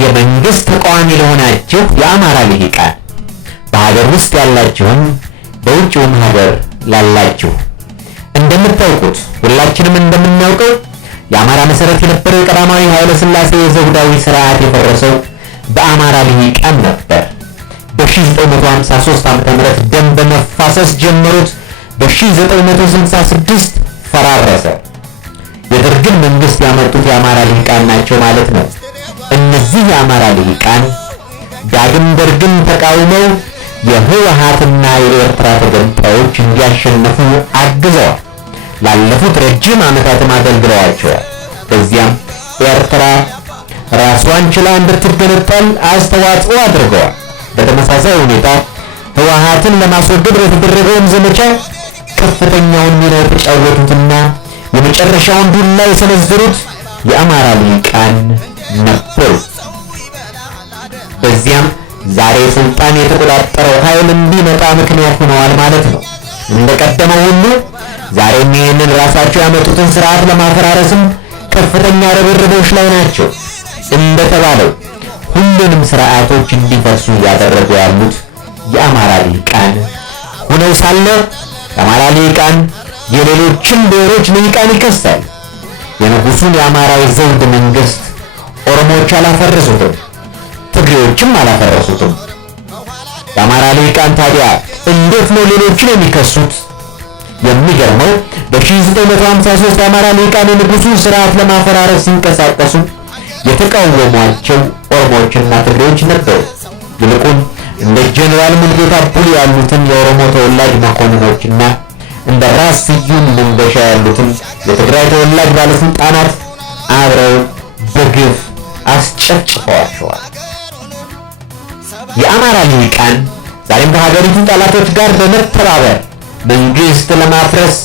የመንግስት ተቃዋሚ ለሆናችሁ የአማራ ልሂቃን በሀገር ውስጥ ያላችሁም በውጭውም ሀገር ላላችሁ እንደምታውቁት ሁላችንም እንደምናውቀው የአማራ መሰረት የነበረው የቀዳማዊ ኃይለ ሥላሴ የዘውዳዊ ስርዓት የፈረሰው በአማራ ልሂቃን ነበር። በ1953 ዓ.ም ደም በመፋሰስ ጀመሩት። በ1966 ፈራረሰ። የደርግን መንግስት ያመጡት የአማራ ልሂቃን ናቸው ማለት ነው። እነዚህ የአማራ ልሂቃን ዳግም ደርግን ተቃውመው የህወሓትና የኤርትራ ተገንጣዮች እንዲያሸንፉ አግዘዋል። ላለፉት ረጅም ዓመታትም አገልግለዋቸዋል። በዚያም ኤርትራ ራሷን ችላ እንድትገነጠል አስተዋጽኦ አድርገዋል። በተመሳሳይ ሁኔታ ህወሓትን ለማስወገድ በተደረገውን ዘመቻ ከፍተኛውን ሚና የተጫወቱትና የመጨረሻውን ዱላ የሰነዘሩት የአማራ ልሂቃን ነበሩ። በዚያም ዛሬ ስልጣን የተቆጣጠረው ኃይል እንዲመጣ ምክንያት ሆነዋል ማለት ነው። እንደቀደመው ሁሉ ዛሬም ይህንን ራሳቸው ያመጡትን ስርዓት ለማፈራረስም ከፍተኛ ርብርቦች ላይ ናቸው። እንደተባለው ሁሉንም ስርዓቶች እንዲፈርሱ እያደረጉ ያሉት የአማራ ልሂቃን ሆነው ሳለ የአማራ ልሂቃን የሌሎችን ብሔሮች ልሂቃን ይከሳል። የንጉሱን የአማራ የዘውድ መንግስት ኦሮሞዎች አላፈረሱትም፣ ትግሬዎችም አላፈረሱትም። የአማራ ልሂቃን ታዲያ እንዴት ነው ሌሎችን የሚከሱት? የሚገርመው በ1953 የአማራ ልሂቃን የንጉሱን ስርዓት ለማፈራረስ ሲንቀሳቀሱ የተቃወሟቸው ኦሮሞዎችና ትግሬዎች ነበሩ። ይልቁን እንደ ጀነራል ሙልጌታ ቡሊ ያሉትን የኦሮሞ ተወላጅ መኮንኖችና እንደ ራስ ስዩም መንገሻ ያሉትን የትግራይ ተወላጅ ባለስልጣናት አብረው በግፍ አስጨፍጭፈዋቸዋል። የአማራ ልሂቃን ዛሬም ከሀገሪቱ ጠላቶች ጋር በመተባበር መንግስት ለማፍረስ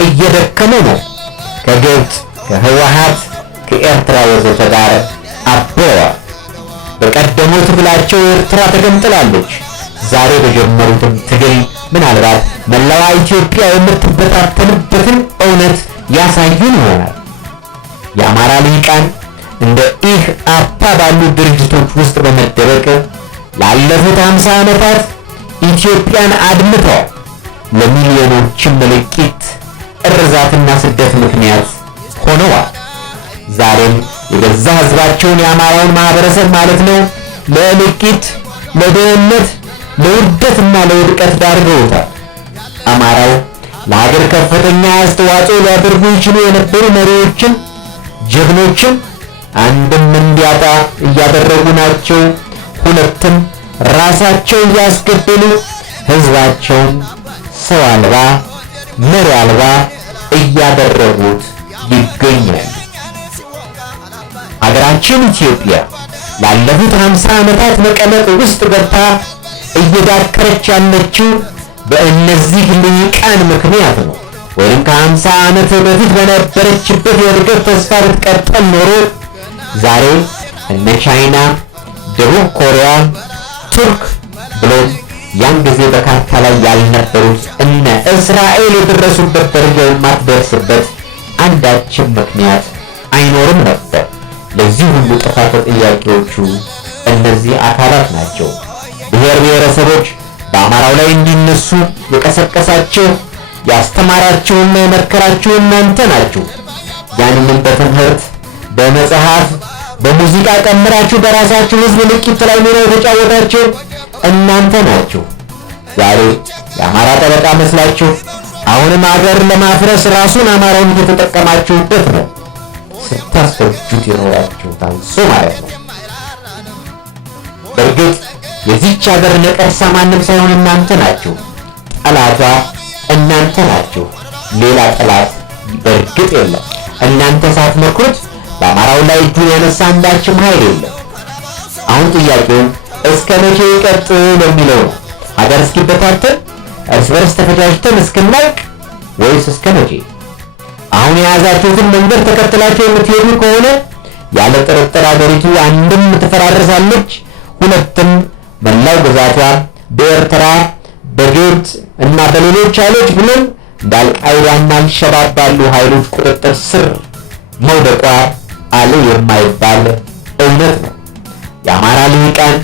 እየደከሙ ነው። ከግብፅ፣ ከህወሓት፣ ከኤርትራ ወዘተ ጋር አብረዋል። በቀደመው ትግላቸው ኤርትራ ተገንጥላለች። ዛሬ በጀመሩትም ትግል ምናልባት መላዋ ኢትዮጵያ የምትበታተንበትን እውነት ያሳዩን ይሆናል። የአማራ ልሂቃን እንደ ኢህአፓ ባሉ ድርጅቶች ውስጥ በመደበቅ ላለፉት 50 ዓመታት ኢትዮጵያን አድምተዋል። ለሚሊዮኖችም እልቂት፣ እርዛትና ስደት ምክንያት ሆነዋል። ዛሬም የገዛ ህዝባቸውን የአማራውን ማህበረሰብ ማለት ነው ለእልቂት፣ ለድህነት፣ ለውርደትና ለውድቀት ዳርገውታል። አማራው ለሀገር ከፍተኛ አስተዋጽኦ ሊያደርጉ ይችሉ የነበሩ መሪዎችን፣ ጀግኖችን አንድም እንዲያጣ እያደረጉ ናቸው። ሁለትም ራሳቸው እያስገደሉ ህዝባቸውን ሰው አልባ መሪ አልባ እያደረጉት ይገኛል። ሀገራችን ኢትዮጵያ ላለፉት 50 ዓመታት መቀመቅ ውስጥ ገብታ እየዳከረች ያለችው በእነዚህ ልሂቃን ምክንያት ነው። ወይም ከ50 ዓመት በፊት በነበረችበት የእድገት ተስፋ ብትቀጥል ኖሮ ዛሬ እነ ቻይና፣ ደቡብ ኮሪያ፣ ቱርክ ብሎም ያን ጊዜ በካርታ ላይ ያልነበሩት እነ እስራኤል የደረሱበት ደረጃ የማትደርስበት አንዳችም ምክንያት አይኖርም ነበር። ለዚህ ሁሉ ጥፋት ተጠያቂዎቹ እነዚህ አካላት ናቸው። ብሔር ብሔረሰቦች በአማራው ላይ እንዲነሱ የቀሰቀሳቸው ያስተማራቸውና የመከራቸው እናንተ ናችሁ። ያንንም በትምህርት በመጽሐፍ በሙዚቃ ቀምራችሁ በራሳችሁ ህዝብ ልቂት ላይ ሚና የተጫወታችሁ እናንተ ናችሁ። ዛሬ የአማራ ጠበቃ መስላችሁ አሁንም ሀገር ለማፍረስ ራሱን አማራውን እየተጠቀማችሁበት ነው። ስታስፈጁት የኖራችሁ ታንሶ ማለት ነው። በእርግጥ የዚህች ሀገር ነቀርሳ ማንም ሳይሆን እናንተ ናችሁ። ጠላቷ እናንተ ናችሁ። ሌላ ጠላት በእርግጥ የለም። እናንተ ሳትመክሩት በአማራው ላይ እጁን ያነሳ አንዳችም ኃይል የለም። አሁን ጥያቄው እስከ መቼ ይቀጥል የሚለው ነው። ሀገር እስኪበታተን እርስ በርስ ተፈጃጅተን እስክናልቅ ወይስ እስከ መቼ? አሁን የያዛችሁትን መንገድ ተከትላችሁ የምትሄዱ ከሆነ ያለ ጥርጥር ሀገሪቱ አንድም ትፈራረሳለች፣ ሁለትም መላው ግዛቷ በኤርትራ በግብፅ እና በሌሎች ኃይሎች ብሎም በአልቃይዳና አልሸባብ ባሉ ኃይሎች ቁጥጥር ስር መውደቋ አለ የማይባል እውነት ነው። የአማራ ልሂቃን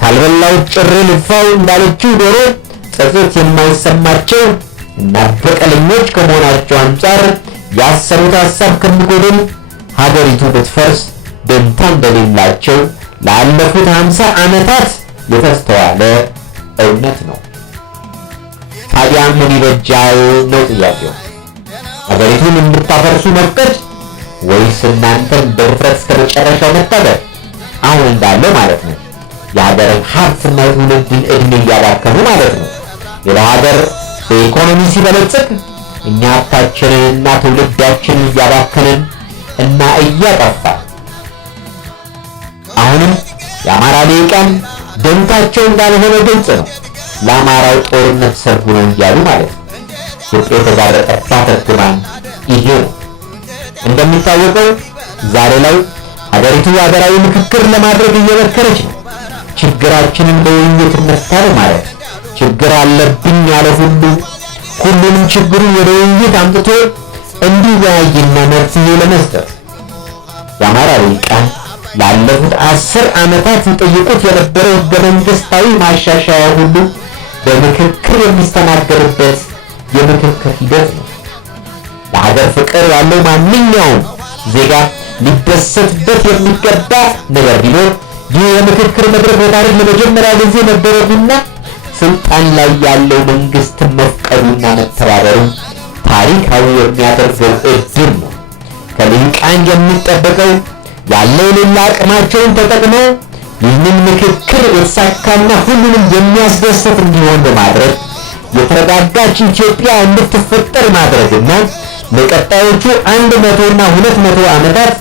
ካልበላው ጭር ልፋው እንዳለችው ዶሮ ጸጸት የማይሰማቸው እና በቀለኞች ከመሆናቸው አንጻር ያሰሩት ሀሳብ ከሚጎድል ሀገሪቱ ብትፈርስ ደንታ እንደሌላቸው ላለፉት 50 ዓመታት የተስተዋለ እውነት ነው። ታዲያ ምን ይበጃል ነው ጥያቄው? ሀገሪቱን እንድታፈርሱ መፍቀድ ወይስ እናንተን በድፍረት እስከ መጨረሻው መታገል? አሁን እንዳለው ማለት ነው። የሀገርን ሀብትና የትውልድን ዕድሜ እያባከኑ ማለት ነው። ሌላው ሀገር በኢኮኖሚ ሲበለጽግ እኛ ሀብታችንንና ትውልዳችንን እያባከንን እና እያጠፋን፣ አሁንም የአማራ ልሂቃን ደንታቸው እንዳልሆነ ግልጽ ነው። ለአማራው ጦርነት ሰርጉ ነው እያሉ ማለት ነው። ኢትዮጵያ የተጋረጠባት እርግማን ይሄ ነው። እንደሚታወቀው ዛሬ ላይ ሀገሪቱ ሀገራዊ ምክክር ለማድረግ እየመከረች ነው። ችግራችንን በውይይት እንፍታው ማለት ችግር አለብኝ ያለ ሁሉንም ችግሩ ወደ ውይይት አምጥቶ እንዲወያይና መፍትሄ ለመስጠት የአማራ ልሂቃን ላለፉት 10 ዓመታት ይጠይቁት የነበረው ሕገ መንግሥታዊ ማሻሻያ ሁሉ በምክክር የሚስተናገርበት የምክክር ሂደት ነው። ለሀገር ፍቅር ያለው ማንኛውም ዜጋ ሊደሰትበት የሚገባ ነገር ቢኖር ይህ የምክክር መድረክ በታሪክ ለመጀመሪያ ጊዜ መደረጉና ስልጣን ላይ ያለው መንግስት መፍቀዱና መተባበሩ ታሪካዊ የሚያደርገው እድል ነው። ከልሂቃን የሚጠበቀው ያለው ሌላ አቅማቸውን ተጠቅመው ይህንን ምክክር የተሳካና ሁሉንም የሚያስደስት እንዲሆን በማድረግ የተረጋጋች ኢትዮጵያ እንድትፈጠር ማድረግና ለቀጣዮቹ 100 እና 200 ዓመታት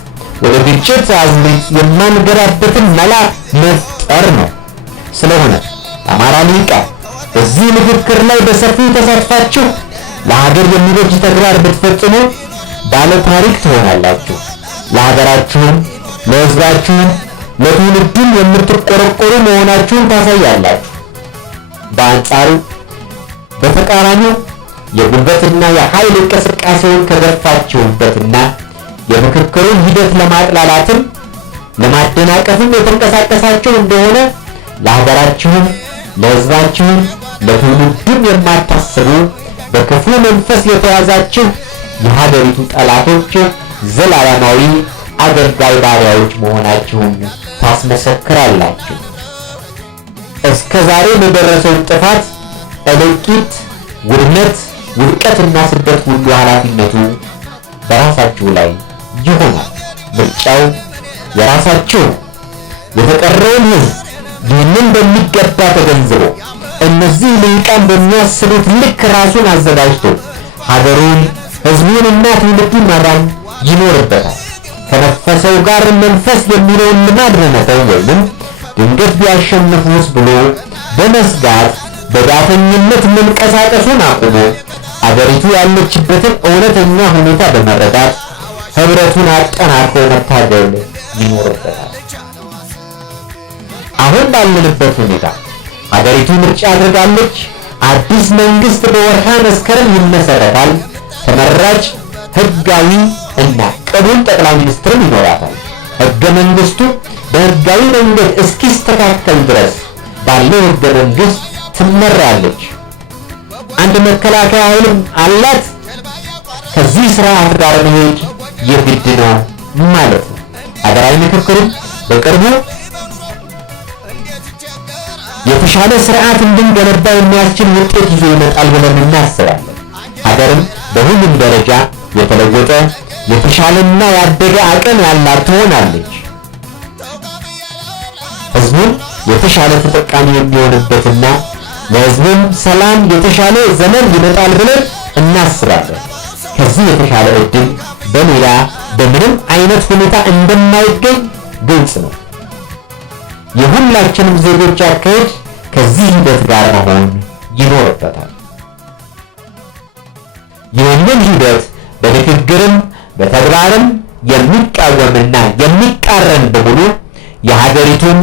ወደ ግጭት አዙሪት የማንገባበትን መላ መፍጠር ነው። ስለሆነ የአማራ ልሂቃን በዚህ ምክክር ላይ በሰፊው ተሳትፋችሁ ለሀገር የሚበጅ ተግባር ብትፈጽሙ ባለ ታሪክ ትሆናላችሁ። ለሀገራችሁም፣ ለሕዝባችሁም፣ ለትውልድም የምትቆረቆሩ መሆናችሁን ታሳያላችሁ። በአንጻሩ በተቃራኒው የጉልበትና የኃይል እንቅስቃሴውን ከገፋችሁበትና የምክክሩን ሂደት ለማጥላላትም ለማደናቀፍም የተንቀሳቀሳችሁ እንደሆነ ለሀገራችሁም፣ ለሕዝባችሁም፣ ለትውልድም የማታስቡ በክፉ መንፈስ የተያዛችሁ የሀገሪቱ ጠላቶች ዘላለማዊ አገልጋይ ባሪያዎች መሆናችሁን ታስመሰክራላችሁ። እስከ ዛሬ ለደረሰው ጥፋት፣ እልቂት፣ ውድመት፣ ውድቀትና ስደት ሁሉ ኃላፊነቱ በራሳችሁ ላይ ይሆናል። ምርጫው የራሳችሁ። የተቀረውን ሕዝብ ይህንን በሚገባ ተገንዝቦ እነዚህ ልሂቃን በሚያስቡት ልክ ራሱን አዘጋጅቶ ሀገሩን፣ ሕዝቡንና ትውልዱን ማዳን ይኖርበታል። ከነፈሰው ጋር መንፈስ የሚለውን ልማድ በመተው ወይም ድንገት ቢያሸንፉስ ብሎ በመስጋት በዳተኝነት መንቀሳቀሱን አቁሞ አገሪቱ ያለችበትን እውነተኛ ሁኔታ በመረዳት ህብረቱን አጠናክሮ መታገል ይኖርበታል። አሁን ባለንበት ሁኔታ ሀገሪቱ ምርጫ አድርጋለች። አዲስ መንግስት በወርሃ መስከረም ይመሰረታል። ተመራጭ ህጋዊ እና ቅቡል ጠቅላይ ሚኒስትር ይኖራታል። ህገ መንግስቱ በህጋዊ መንገድ እስኪስተካከል ድረስ ባለው ህገ መንግስት ትመራለች። አንድ መከላከያ ኃይልም አላት። ከዚህ ስርዓት ጋር መሄድ የግድ ነው ማለት ነው። ሀገራዊ ምክክሩም በቅርቡ የተሻለ ስርዓት እንድንገነባ የሚያስችል ውጤት ይዞ ይመጣል ብለን እናስባለን። ሀገርም በሁሉም ደረጃ የተለወጠ የተሻለና ያደገ አቅም ያላት ትሆናለች። ህዝቡም የተሻለ ተጠቃሚ የሚሆንበትና ለህዝቡም ሰላም የተሻለ ዘመን ይመጣል ብለን እናስባለን። ከዚህ የተሻለ እድል በሌላ በምንም አይነት ሁኔታ እንደማይገኝ ግልጽ ነው። የሁላችንም ዜጎች አካሄድ ከዚህ ሂደት ጋር መሆን ይኖርበታል። ይህንን ሂደት በንግግርም በተግባርም የሚቃወምና የሚቃረን በሙሉ የሀገሪቱም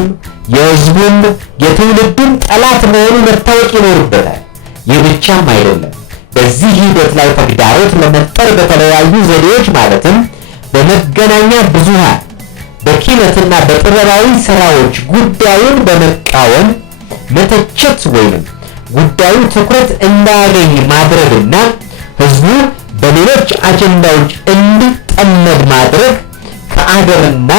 የህዝቡም የትውልዱም ጠላት መሆኑ መታወቅ ይኖርበታል። ይህ ብቻም አይደለም። በዚህ ሂደት ላይ ተግዳሮት ለመፍጠር በተለያዩ ዘዴዎች ማለትም በመገናኛ ብዙሃን፣ በኪነትና በጥበባዊ ስራዎች ጉዳዩን በመቃወም መተቸት ወይም ጉዳዩ ትኩረት እንዳያገኝ ማድረግና ህዝቡ በሌሎች አጀንዳዎች እንዲጠመድ ማድረግ ከአገርና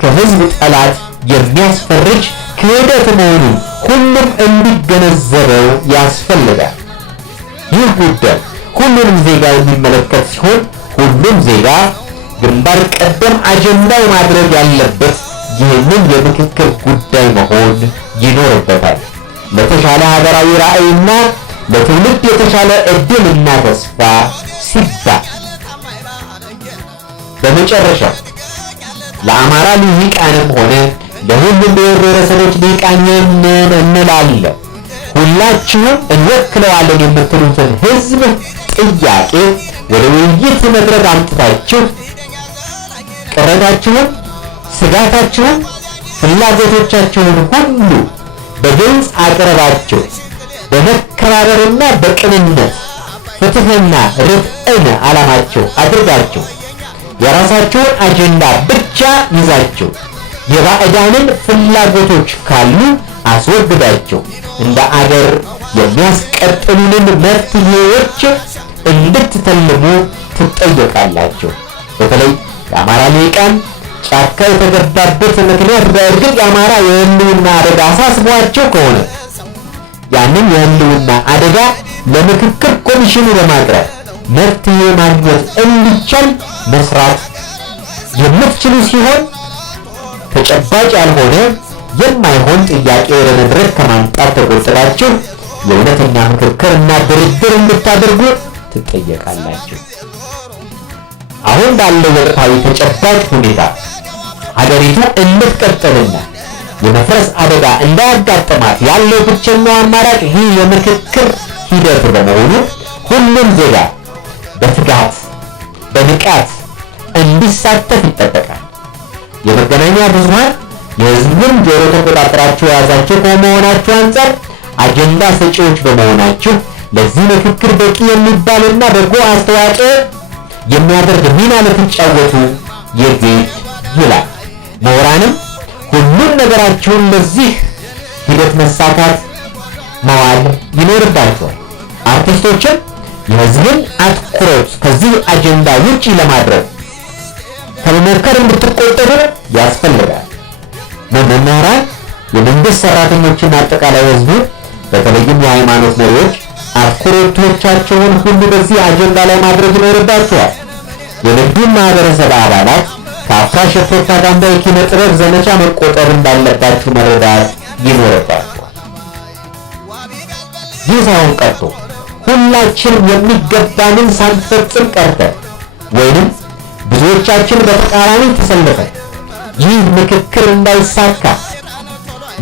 ከህዝብ ጠላት የሚያስፈርጅ ክህደት መሆኑን ሁሉም እንዲገነዘበው ያስፈልጋል። ይህ ጉዳይ ሁሉንም ዜጋ የሚመለከት ሲሆን ሁሉም ዜጋ ግንባር ቀደም አጀንዳው ማድረግ ያለበት ይህንን የምክክር ጉዳይ መሆን ይኖርበታል። ለተሻለ ሀገራዊ ራዕይና ለትውልድ የተሻለ ዕድልና ተስፋ ሲባል በመጨረሻ ለአማራ ልሂቃንም ሆነ ለሁሉም ብሔር ብሔረሰቦች ልሂቃን እንላለን። ሁላችሁም እንወክለዋለን የምትሉትን ህዝብ ጥያቄ ወደ ውይይት መድረክ አምጥታችሁ ቅሬታችሁን፣ ስጋታችሁን፣ ፍላጎቶቻችሁን ሁሉ በግልጽ አቅርባችሁ በመከባበርና በቅንነት ፍትህና ርትዕን ዓላማችሁ አድርጋችሁ የራሳችሁን አጀንዳ ብቻ ይዛችሁ የባዕዳንን ፍላጎቶች ካሉ አስወግዳችሁ እንደ አገር የሚያስቀጥሉንን መፍትሄዎች እንድትተልሙ ትጠየቃላችሁ። በተለይ የአማራ ልሂቃን ጫካ የተገባበት ምክንያት በእርግጥ የአማራ የህልውና አደጋ አሳስቧቸው ከሆነ ያንን የህልውና አደጋ ለምክክር ኮሚሽኑ በማቅረብ መፍትሄ ማግኘት እንዲቻል መስራት የምትችሉ ሲሆን ተጨባጭ ያልሆነ የማይሆን ጥያቄ ወደ መድረክ ከማምጣት ተቆጥባችሁ የእውነተኛ ምክክርና ድርድር እንድታደርጉ ትጠየቃላችሁ። አሁን ባለው ወቅታዊ ተጨባጭ ሁኔታ ሀገሪቱ እንድትቀጥልና የመፍረስ አደጋ እንዳያጋጥማት ያለው ብቸኛው አማራጭ ይህ የምክክር ሂደት በመሆኑ ሁሉም ዜጋ በትጋት በንቃት እንዲሳተፍ ይጠበቃል። የመገናኛ ብዙሃን የህዝብን ጆሮ ተቆጣጥራችሁ የያዛችሁ ከመሆናችሁ አንጻር አጀንዳ ሰጪዎች በመሆናችሁ ለዚህ ምክክር በቂ የሚባልና በጎ አስተዋጽኦ የሚያደርግ ሚና ልትጫወቱ የግድ ይላል። ምሁራንም ሁሉም ነገራችሁን ለዚህ ሂደት መሳካት መዋል ይኖርባቸዋል። አርቲስቶችም የህዝብን አትኩሮት ከዚህ አጀንዳ ውጪ ለማድረግ ከመሞከር እንድትቆጠቡ ያስፈልጋል። መምህራን፣ የመንግስት ሰራተኞችና አጠቃላይ ህዝቡ በተለይም የሃይማኖት መሪዎች አትኩሮቶቻቸውን ሁሉ በዚህ አጀንዳ ላይ ማድረግ ይኖርባቸዋል። የንግዱ ማህበረሰብ አባላት ከአፍራሽ የፕሮፓጋንዳ የኪነ ጥበብ ዘመቻ መቆጠብ እንዳለባቸው መረዳት ይኖርባቸዋል። ይህ ሳይሆን ቀርቶ ሁላችንም የሚገባንን ሳንፈጽም ቀርተን ወይንም ብዙዎቻችን በተቃራኒ ተሰልፈን ይህ ምክክር እንዳይሳካ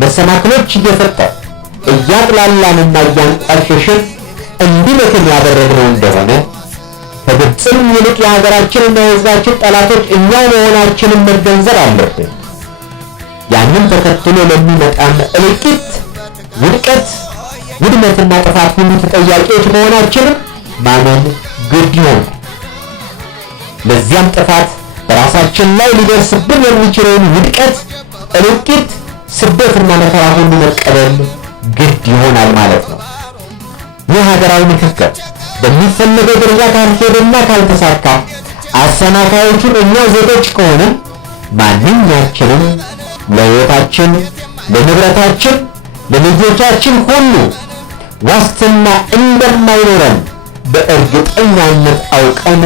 መሰናክሎች እየፈጠር እያጥላላንና እያንቋሸሽን እንዲመክን ያደረግነው እንደሆነ ከግብፅም ይልቅ የሀገራችንና የህዝባችን ጠላቶች እኛ መሆናችንን መገንዘብ አለብን። ያንን ተከትሎ ለሚመጣም እልቂት፣ ውድቀት፣ ውድመትና ጥፋት ሁሉ ተጠያቂዎች መሆናችንን ማመን ግድ ይሆናል። ለዚያም ጥፋት በራሳችን ላይ ሊደርስብን የሚችለውን ውድቀት፣ እልቂት፣ ስደትና መከራ ሁሉ መቀበል ግድ ይሆናል ማለት ነው። ይህ ሀገራዊ ምክክር በሚፈለገው ደረጃ ካልሄደና ካልተሳካ አሰናካዮቹን እኛው ዜጎች ከሆንን ማንኛችንም ለህይወታችን፣ ለንብረታችን፣ ለልጆቻችን ሁሉ ዋስትና እንደማይኖረን በእርግጠኛነት አውቀን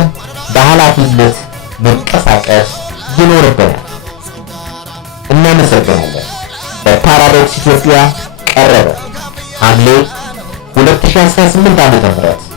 በኃላፊነት መንቀሳቀስ ይኖርብናል። እናመሰግናለን። በፓራዶክስ ኢትዮጵያ ቀረበ ሐምሌ 2018 ዓ.ም